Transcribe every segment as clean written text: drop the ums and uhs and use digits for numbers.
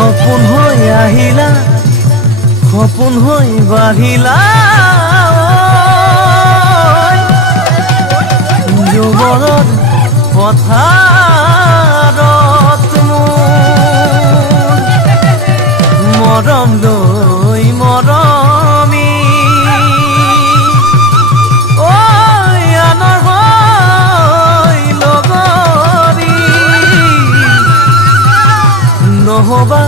সপোন হৈ আহিলা সপোন হৈ বাঢ়িলা যুৱৰত পথাৰত মৰম লৈ মৰমি আনৰ হৈ লগৰী নহবা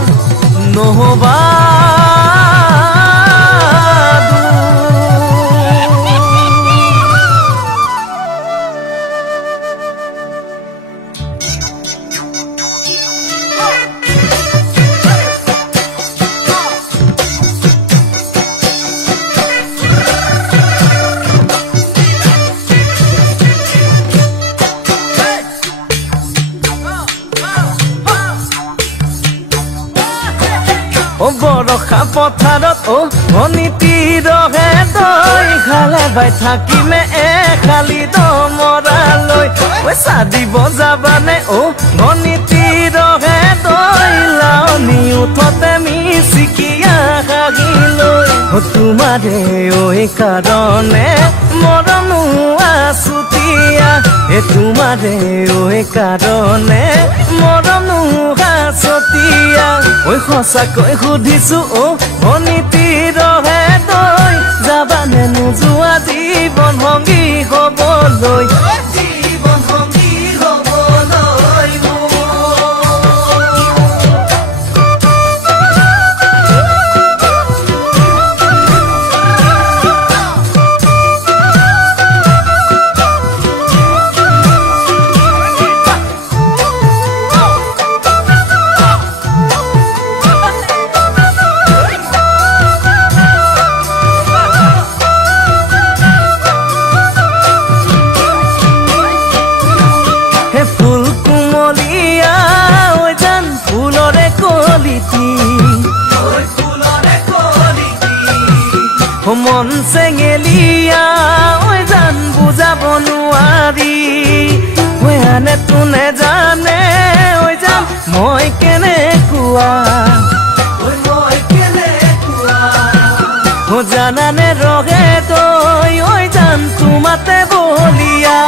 নহবা বৰষা পথাৰত অনিতিৰহে দৈ খালে বাই থাকিমে খালি দমৰালৈ পইচা দিব যাবানে অনিতিৰহে দৈ লাউনি উঠতে মিচিকিয়া হাগিলৈ তোমাৰে ঐ কাৰণে মৰমো আছুতীয়া তোমাৰে ঐ কাৰণে মৰমো আছুতীয়া ঐ সঁচাকৈ সুধিছো অনিতিৰহে দৈ যাবানে নোযোৱা জীৱন সংগী হ'বলৈ জীৱন সংগী হ'বলৈ মন চেঙেলিয়া ঐ জান বুজাব নোৱাৰি আনে তোনে জানে ঐ জান মই কেনেকুৱা জানানে ৰহে তই ঐ জান তোমাতে বলিয়া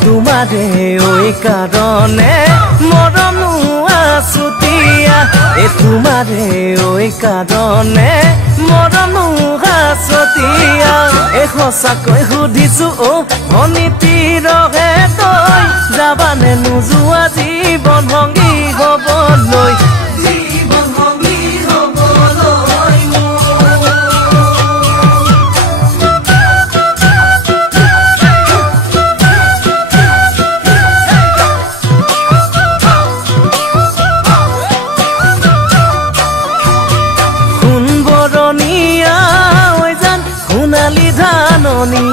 তোমাৰে ঐ কাৰণে মৰমো আছুতীয়া তোমাৰে ঐ কাৰণে মৰমো আছুতীয়া সঁচাকৈ সুধিছো অনিতিৰহে তই যাবানে নোযোৱা জীৱন সংগী হ'বলৈ জীৱন সংগী হ'বলৈ সোণালী ধাননি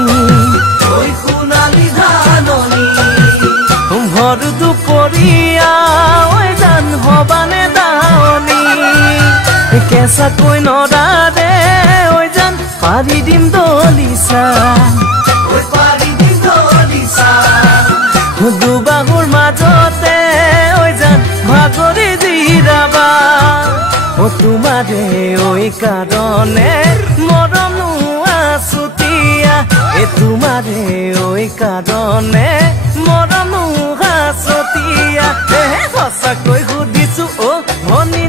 ভৰ দুপৰীয়া ঐ জান হবানে দাৱনি কেঁচাকৈ নদাৰে ঐ জান পাৰি দিম দলিচা দুবাহুৰ মাজতে ঐ জান ভাগৰি জিৰাবা তোমাৰে ঐ কাৰণে মৰমো আছুতীয়া তোমাৰে ঐ কাৰণে মৰমো আছুতীয়া সঁচাকৈ সুধিছো ভনী